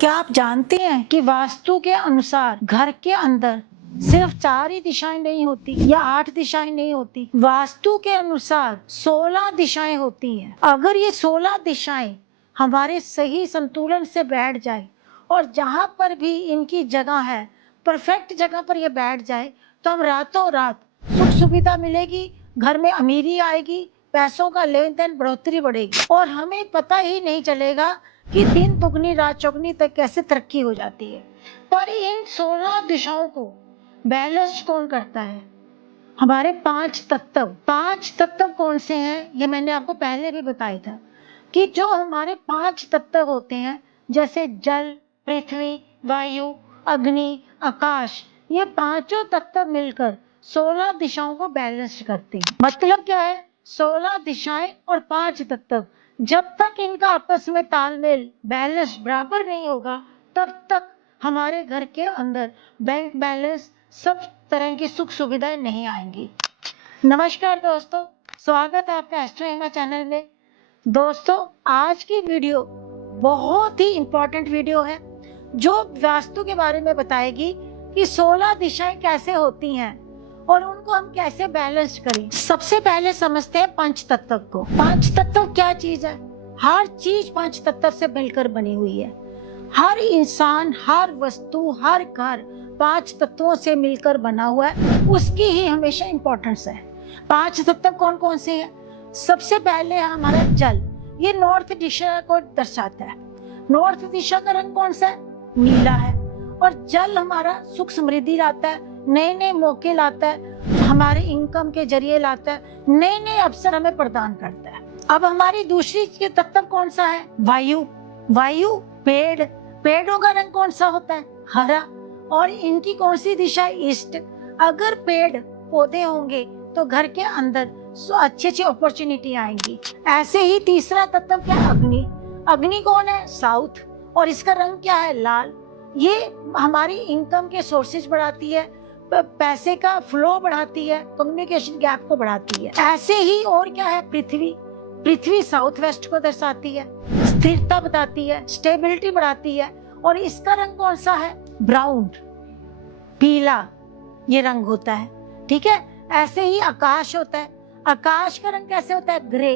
क्या आप जानते हैं कि वास्तु के अनुसार घर के अंदर सिर्फ 4 ही दिशाएं नहीं होती या 8 दिशाएं नहीं होती। वास्तु के अनुसार 16 दिशाएं होती हैं। अगर ये 16 दिशाएं हमारे सही संतुलन से बैठ जाए और जहां पर भी इनकी जगह है परफेक्ट जगह पर ये बैठ जाए तो हम रातों रात सुख सुविधा मिलेगी, घर में अमीरी आएगी, पैसों का लेन देन बढ़ोतरी बढ़ेगी और हमें पता ही नहीं चलेगा कि दिन दुगनी रात चौगनी तक कैसे तरक्की हो जाती है। पर इन 16 दिशाओं को बैलेंस कौन करता है? हमारे 5 तत्व। 5 तत्व कौन से हैं ये मैंने आपको पहले भी बताया था कि जो हमारे 5 तत्व होते हैं जैसे जल, पृथ्वी, वायु, अग्नि, आकाश, ये पांचों तत्व मिलकर 16 दिशाओं को बैलेंस करते हैं। मतलब क्या है? 16 दिशाएं और 5 तत्व जब तक इनका आपस में तालमेल बैलेंस बराबर नहीं होगा तब तक हमारे घर के अंदर बैंक बैलेंस सब तरह की सुख सुविधाएं नहीं आएंगी। नमस्कार दोस्तों, स्वागत है आपका एस्ट्रो हेमा चैनल में। दोस्तों, आज की वीडियो बहुत ही इंपॉर्टेंट वीडियो है जो वास्तु के बारे में बताएगी कि 16 दिशाएं कैसे होती हैं और उनको हम कैसे बैलेंस करें। सबसे पहले समझते हैं पंच तत्व को। पंच तत्व क्या चीज है? हर चीज पंच तत्व से मिलकर बनी हुई है। हर इंसान, हर वस्तु, हर घर 5 तत्वों से मिलकर बना हुआ है, उसकी ही हमेशा इंपॉर्टेंस है। 5 तत्व कौन कौन से हैं? सबसे पहले है हमारा जल। ये नॉर्थ दिशा को दर्शाता है। नॉर्थ दिशा का रंग कौन सा है? नीला है। और जल हमारा सुख समृद्धि लाता है, नए नए मौके लाता है, हमारे इनकम के जरिए लाता है, नए नए अवसर हमें प्रदान करता है। अब हमारी दूसरी के तत्व कौन सा है? वायु। वायु पेड़, पेड़ों का रंग कौन सा होता है? हरा। और इनकी कौन सी दिशा है? ईस्ट। अगर पेड़ पौधे होंगे तो घर के अंदर अच्छी अच्छी अपॉर्चुनिटी आएंगी। ऐसे ही तीसरा तत्व क्या है? अग्नि। अग्नि कौन है? साउथ। और इसका रंग क्या है? लाल। ये हमारी इनकम के सोर्सेज बढ़ाती है, पैसे का फ्लो बढ़ाती है, कम्युनिकेशन गैप को बढ़ाती है। ऐसे ही और क्या है? पृथ्वी। पृथ्वी साउथ वेस्ट को दर्शाती है, स्थिरता बताती है, स्टेबिलिटी बढ़ाती है। और इसका रंग कौन सा है? ब्राउन, पीला ये रंग होता है। ठीक है। ऐसे ही आकाश होता है। आकाश का रंग कैसे होता है? ग्रे।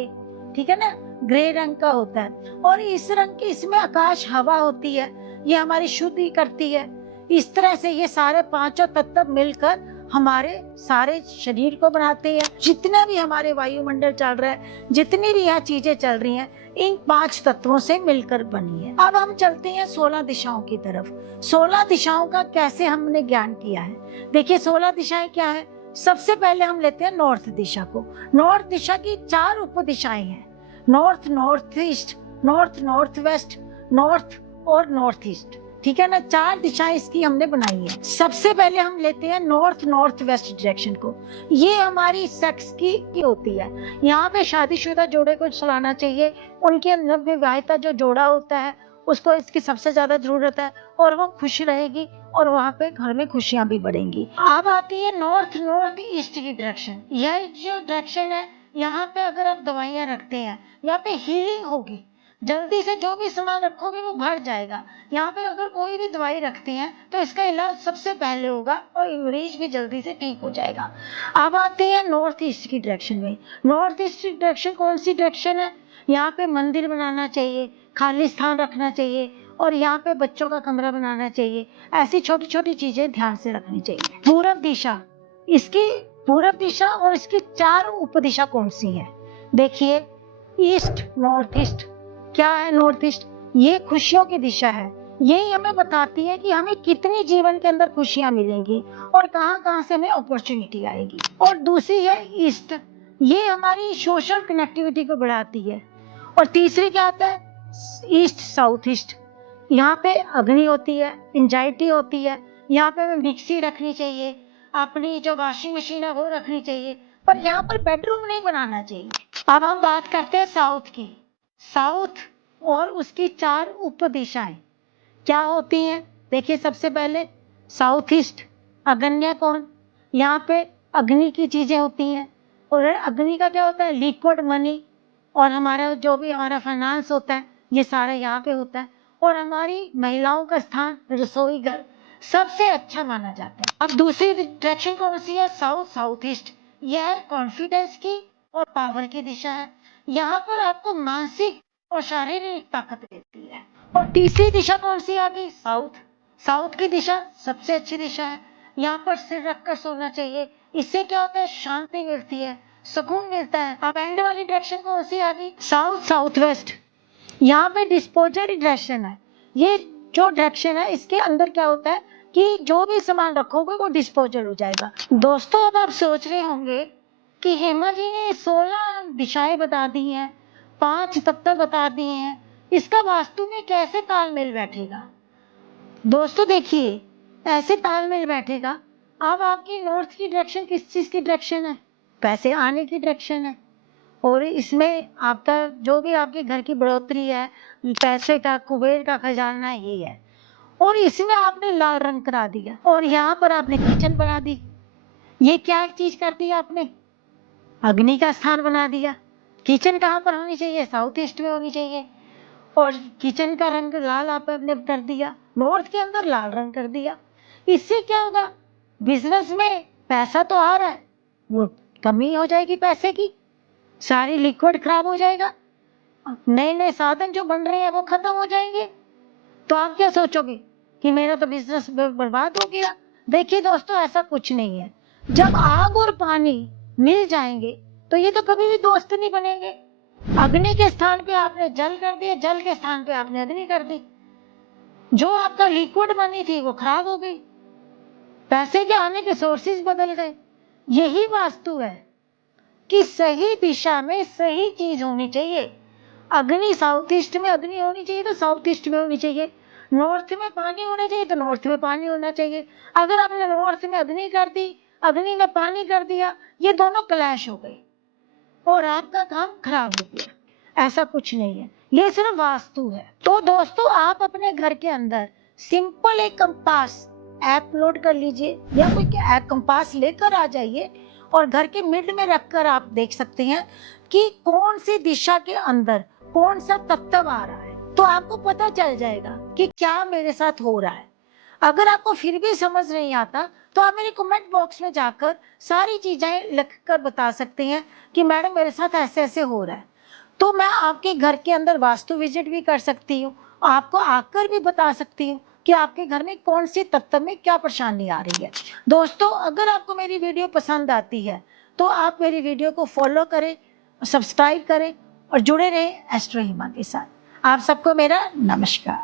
ठीक है ना, ग्रे रंग का होता है। और इस रंग की, इसमें आकाश हवा होती है, ये हमारी शुद्धि करती है। इस तरह से ये सारे पांचों तत्व मिलकर हमारे सारे शरीर को बनाते हैं। जितना भी हमारे वायुमंडल चल रहा है, जितनी भी यहाँ चीजें चल रही हैं, इन 5 तत्वों से मिलकर बनी है। अब हम चलते हैं 16 दिशाओं की तरफ। 16 दिशाओं का कैसे हमने ज्ञान किया है? देखिए 16 दिशाएं क्या है। सबसे पहले हम लेते हैं नॉर्थ दिशा को। नॉर्थ दिशा की 4 उप दिशाएं हैं। North, north east, north north west, north और नॉर्थ ईस्ट। ठीक है ना, 4 दिशाएं इसकी हमने बनाई है। सबसे पहले हम लेते हैं नॉर्थ नॉर्थ वेस्ट डायरेक्शन को। ये हमारी सेक्स की होती है। यहाँ पे शादीशुदा जोड़े को चलाना चाहिए। उनके नवविवाहिता जो जोड़ा होता है उसको इसकी सबसे ज्यादा जरूरत है और वो खुश रहेगी और वहाँ पे घर में खुशियां भी बढ़ेंगी। अब आती है नॉर्थ नॉर्थ ईस्ट की डायरेक्शन। यह जो डायरेक्शन है, यहाँ पे अगर आप दवाइयाँ रखते हैं, यहाँ पे हीलिंग होगी। जल्दी से जो भी सामान रखोगे वो भर जाएगा। यहाँ पे अगर कोई भी दवाई रखते हैं तो इसका इलाज सबसे पहले होगा और मरीज भी जल्दी से ठीक हो जाएगा। अब आते हैं नॉर्थ ईस्ट की डायरेक्शन में। नॉर्थ ईस्ट की डायरेक्शन कौन सी डायरेक्शन है? यहाँ पे मंदिर बनाना चाहिए, खाली स्थान रखना चाहिए और यहाँ पे बच्चों का कमरा बनाना चाहिए। ऐसी छोटी छोटी चीजें ध्यान से रखनी चाहिए। पूरब दिशा, इसकी पूरब दिशा और इसकी 4 उपदिशा कौन सी है? देखिए, ईस्ट, नॉर्थ ईस्ट। क्या है नॉर्थ ईस्ट? ये खुशियों की दिशा है। यही हमें बताती है कि हमें कितनी जीवन के अंदर खुशियां मिलेंगी और कहां कहां से हमें अपॉर्चुनिटी आएगी। और दूसरी है ईस्ट, ये हमारी सोशल कनेक्टिविटी को बढ़ाती है। और तीसरी क्या आता है? East south east. यहाँ पे अग्नि होती है, एंजाइटी होती है। यहाँ पे हमें मिक्सी रखनी चाहिए, अपनी जो वॉशिंग मशीन है वो रखनी चाहिए, पर यहाँ पर बेडरूम नहीं बनाना चाहिए। अब हम बात करते हैं साउथ की। साउथ और उसकी 4 उपदिशाएं क्या होती हैं? देखिए, सबसे पहले साउथ ईस्ट, अग्न्या कौन? यहाँ पे अग्नि की चीजें होती हैं। और अग्नि का क्या होता है? लिक्विड मनी और हमारा जो भी हमारा फाइनेंस होता है ये सारा यहाँ पे होता है। और हमारी महिलाओं का स्थान रसोई घर सबसे अच्छा माना जाता है। अब दूसरी डायरेक्शन कौन सी है? South south east. यह कॉन्फिडेंस की और पावर की दिशा है। यहाँ पर आपको मानसिक और शारीरिक ताकत देती है। और तीसरी दिशा कौन सी आ गई? साउथ। साउथ की दिशा सबसे अच्छी दिशा है। यहाँ पर सिर रखकर सोना चाहिए। इससे क्या होता है? शांति मिलती है, सुकून मिलता है। अब एंड वाली डायरेक्शन कौन सी आ गई? South south west. यहाँ पे डिस्पोजल डायरेक्शन है। ये जो डायरेक्शन है इसके अंदर क्या होता है कि जो भी सामान रखोगे वो डिस्पोजल हो जाएगा। दोस्तों, अब आप सोच रहे होंगे कि हेमा जी ने 16 दिशाएं बता दी हैं, 5 तत्व बता दिए हैं, इसका वास्तु में कैसे तालमेल बैठेगा? दोस्तों देखिए, ऐसे तालमेल बैठेगा। अब आपकी नॉर्थ की डायरेक्शन किस चीज की डायरेक्शन है? पैसे आने की डायरेक्शन है। और इसमें आपका जो भी आपके घर की बढ़ोतरी है, पैसे का, कुबेर का खजाना यही है। और इसमें आपने लाल रंग करा दिया और यहाँ पर आपने किचन बना दी। ये क्या चीज कर दी आपने? अग्नि का स्थान बना दिया। किचन कहाँ पर होनी चाहिए? साउथ ईस्ट में होनी चाहिए। और किचन का रंग लाल आपने कर दिया, नॉर्थ के अंदर लाल रंग कर दिया। इससे क्या होगा? बिजनेस में पैसा तो आ रहा है, वो कमी हो जाएगी पैसे की, सारी लिक्विड खराब हो जाएगा, नए नए साधन जो बन रहे हैं वो खत्म हो जाएंगे। तो आप क्या सोचोगे कि मेरा तो बिजनेस बर्बाद हो गया? देखिए दोस्तों, ऐसा कुछ नहीं है। जब आग और पानी मिल जाएंगे तो ये तो कभी भी दोस्त नहीं बनेंगे। अग्नि के स्थान पे आपने जल कर दिया, जल के स्थान पे आपने अग्नि कर दी। जो आपका लिक्विड बनी थी वो खराब हो गई, पैसे के आने के सोर्सेज बदल गए। यही वास्तु है कि सही दिशा में सही चीज होनी चाहिए। अग्नि साउथ ईस्ट में अग्नि होनी चाहिए तो साउथ ईस्ट में होनी चाहिए। नॉर्थ में पानी होना चाहिए तो नॉर्थ में पानी होना चाहिए। अगर आपने नॉर्थ में अग्नि कर दी, अग्नि में पानी कर दिया, ये दोनों क्लैश हो गए और आपका काम खराब हो गया। ऐसा कुछ नहीं है, ये सिर्फ वास्तु है। तो दोस्तों, आप अपने घर के अंदर सिंपल एक कंपास ऐप लोड कर लीजिए या कोई कंपास लेकर आ जाइए और घर के मिड में रखकर आप देख सकते हैं कि कौन सी दिशा के अंदर कौन सा तत्व आ रहा है। तो आपको पता चल जाएगा कि क्या मेरे साथ हो रहा है। अगर आपको फिर भी समझ नहीं आता तो आप मेरे कमेंट बॉक्स में जाकर सारी चीजें लिख कर बता सकते हैं कि मैडम मेरे साथ ऐसे ऐसे हो रहा है। तो मैं आपके घर के अंदर वास्तु विजिट भी कर सकती हूँ, आपको आकर भी बता सकती हूँ कि आपके घर में कौन सी तत्व में क्या परेशानी आ रही है। दोस्तों, अगर आपको मेरी वीडियो पसंद आती है तो आप मेरी वीडियो को फॉलो करें, सब्सक्राइब करें और जुड़े रहें एस्ट्रो हेमा के साथ। आप सबको मेरा नमस्कार।